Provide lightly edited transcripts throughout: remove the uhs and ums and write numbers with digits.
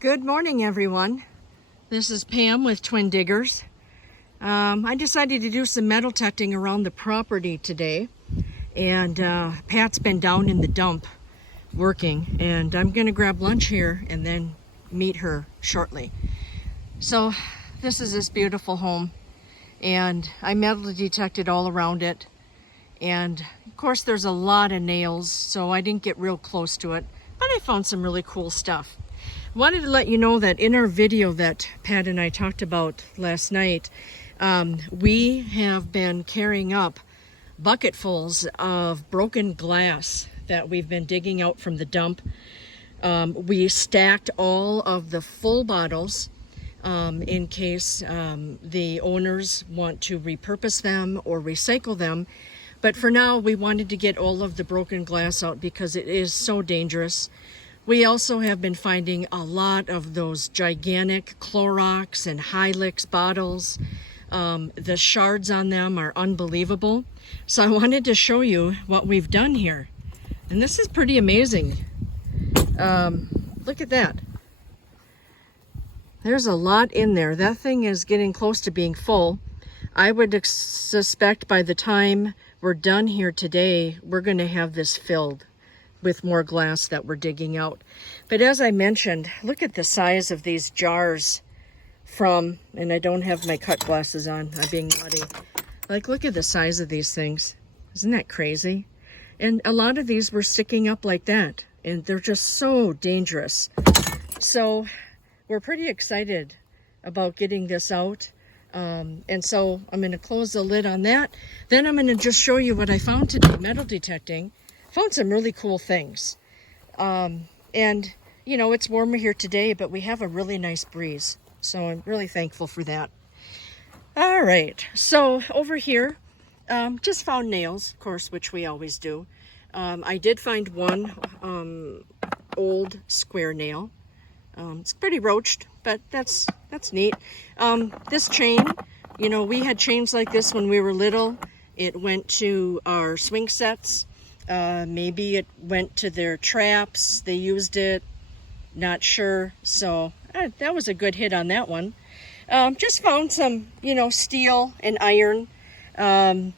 Good morning, everyone. This is Pam with Twin Diggers. I decided to do some metal detecting around the property today, and Pat's been down in the dump working, and I'm going to grab lunch here and then meet her shortly. So this is this beautiful home, and I metal detected all around it, and of course there's a lot of nails, so I didn't get real close to it, but I found some really cool stuff. Wanted to let you know that in our video that Pat and I talked about last night, we have been carrying up bucketfuls of broken glass that we've been digging out from the dump. We stacked all of the full bottles in case the owners want to repurpose them or recycle them. But for now, we wanted to get all of the broken glass out because it is so dangerous. We also have been finding a lot of those gigantic Clorox and Hilux bottles. The shards on them are unbelievable. So I wanted to show you what we've done here. And this is pretty amazing. Look at that. There's a lot in there. That thing is getting close to being full. I would suspect by the time we're done here today, we're going to have this filled with more glass that we're digging out. But as I mentioned, look at the size of these jars from, and I don't have my cut glasses on, I'm being naughty. Like, look at the size of these things. Isn't that crazy? And a lot of these were sticking up like that, and they're just so dangerous. So we're pretty excited about getting this out. And so I'm going to close the lid on that. Then I'm going to just show you what I found today, metal detecting. Found some really cool things. And, you know, it's warmer here today, but we have a really nice breeze. So I'm really thankful for that. All right, so over here, just found nails, of course, which we always do. I did find one old square nail. It's pretty roached, but that's neat. This chain, you know, we had chains like this when we were little. It went to our swing sets. Maybe it went to their traps. They used it, not sure. So that was a good hit on that one. Just found some, you know, steel and iron. And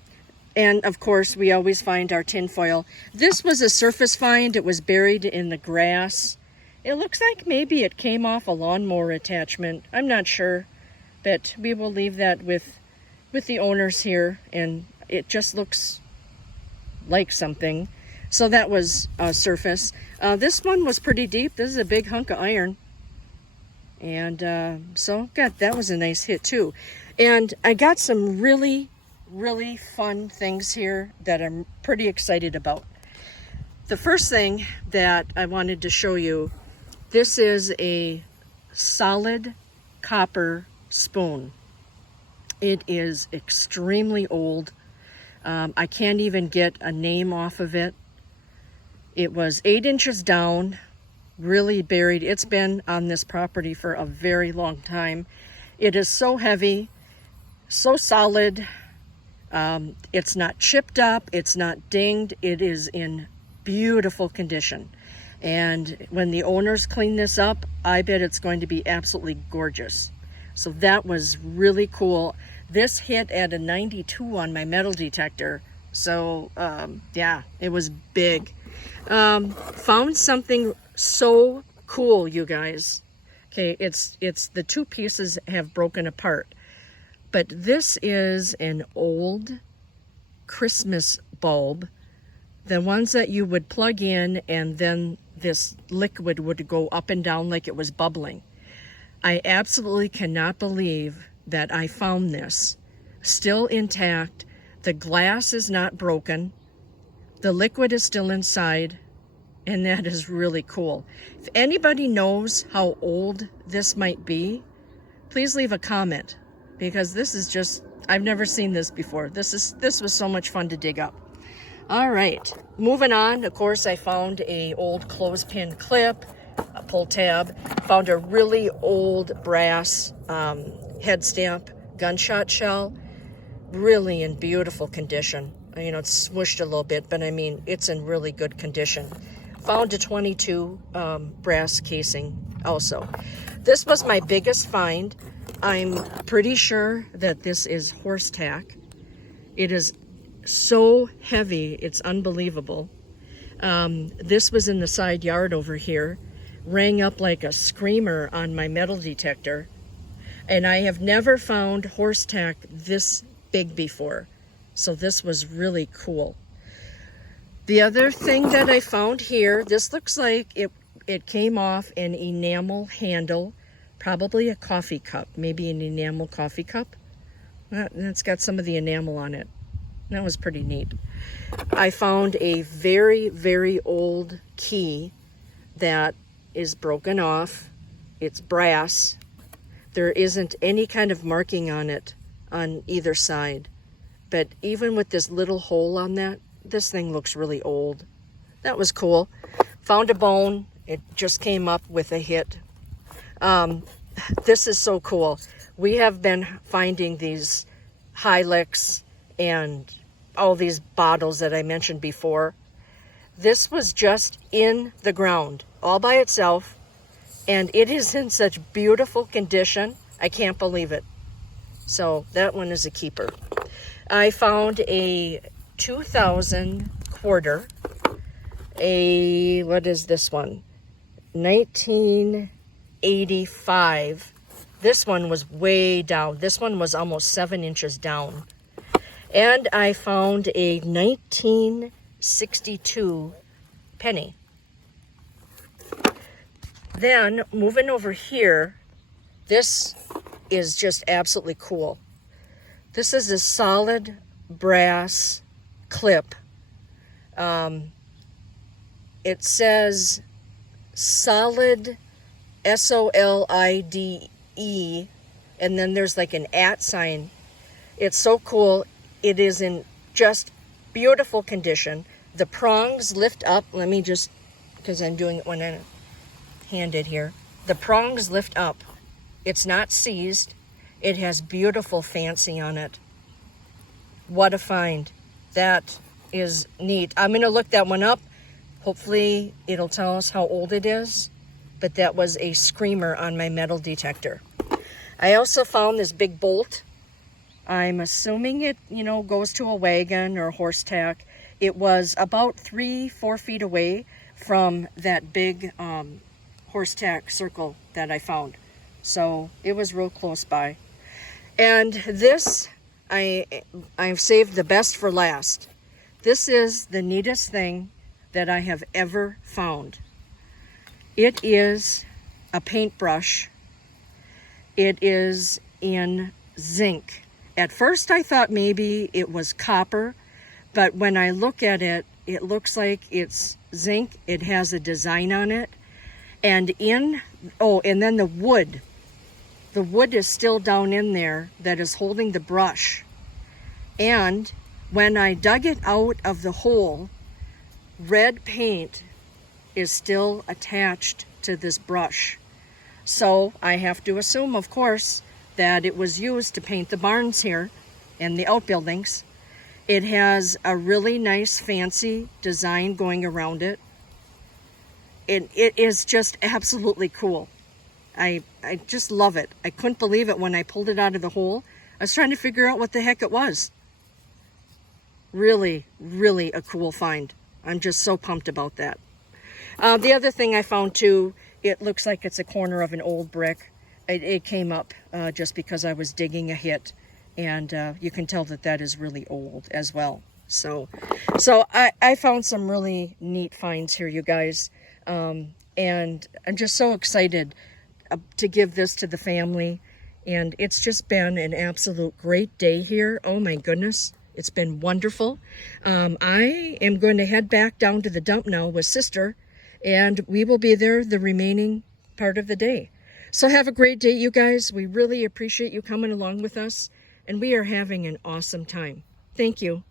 of course, we always find our tin foil. This was a surface find. It was buried in the grass. It looks like maybe it came off a lawnmower attachment. I'm not sure, but we will leave that with the owners here, and it just looks like something. So that was surface. This one was pretty deep. This is a big hunk of iron. And so that was a nice hit too. And I got some really, really fun things here that I'm pretty excited about. The first thing that I wanted to show you, this is a solid copper spoon. It is extremely old. I can't even get a name off of it. It was 8 inches down, really buried. It's been on this property for a very long time. It is so heavy, so solid. It's not chipped up, it's not dinged. It is in beautiful condition. And when the owners clean this up, I bet it's going to be absolutely gorgeous. So that was really cool. This hit at a 92 on my metal detector. So yeah, it was big. Found something so cool, you guys. Okay, it's the two pieces have broken apart. But this is an old Christmas bulb. The ones that you would plug in and then this liquid would go up and down like it was bubbling. I absolutely cannot believe that I found this still intact. The glass is not broken. The liquid is still inside, and that is really cool. If anybody knows how old this might be, please leave a comment, because this is just, I've never seen this before. This was so much fun to dig up. All right, moving on. Of course, I found a old clothespin clip, a pull tab. Found a really old brass head stamp gunshot shell, really in beautiful condition. You know, it's smushed a little bit, but I mean, it's in really good condition. Found a 22 brass casing also. This was my biggest find. I'm pretty sure that this is horse tack. It is so heavy, it's unbelievable. This was in the side yard over here. Rang up like a screamer on my metal detector. And I have never found horse tack this big before. So this was really cool. The other thing that I found here, this looks like it came off an enamel handle, probably a coffee cup, maybe an enamel coffee cup. It's got some of the enamel on it. That was pretty neat. I found a very, very old key that is broken off. It's brass. There isn't any kind of marking on it on either side. But even with this little hole on that, this thing looks really old. That was cool. Found a bone. It just came up with a hit. This is so cool. We have been finding these Hylex and all these bottles that I mentioned before. This was just in the ground all by itself, and it is in such beautiful condition. I can't believe it. So that one is a keeper. I found a 2000 quarter, what is this one? 1985. This one was way down. This one was almost 7 inches down. And I found a 1962 penny. Then moving over here, this is just absolutely cool. This is a solid brass clip. It says solid, SOLIDE, and then there's like an @ sign. It's so cool. It is in just beautiful condition. The prongs lift up. Let me just, because I'm doing it one-handed here. The prongs lift up. It's not seized. It has beautiful fancy on it. What a find. That is neat. I'm going to look that one up. Hopefully it'll tell us how old it is. But that was a screamer on my metal detector. I also found this big bolt. I'm assuming it, goes to a wagon or horse tack. It was about 3-4 feet away from that big horse tack circle that I found. So it was real close by. And this, I've saved the best for last. This is the neatest thing that I have ever found. It is a paintbrush. It is in zinc. At first I thought maybe it was copper, but when I look at it, it looks like it's zinc. It has a design on it. And and then the wood. The wood is still down in there that is holding the brush. And when I dug it out of the hole, red paint is still attached to this brush. So I have to assume, of course, that it was used to paint the barns here and the outbuildings. It has a really nice fancy design going around it. It is just absolutely cool. I just love it. I couldn't believe it when I pulled it out of the hole. I was trying to figure out what the heck it was. Really, really a cool find. I'm just so pumped about that. The other thing I found too, it looks like it's a corner of an old brick. It came up just because I was digging a hit, and you can tell that that is really old as well. So I found some really neat finds here, you guys, and I'm just so excited to give this to the family, and it's just been an absolute great day here. Oh my goodness, it's been wonderful. I am going to head back down to the dump now with Sister, and we will be there the remaining part of the day. So have a great day, you guys. We really appreciate you coming along with us, and we are having an awesome time. Thank you.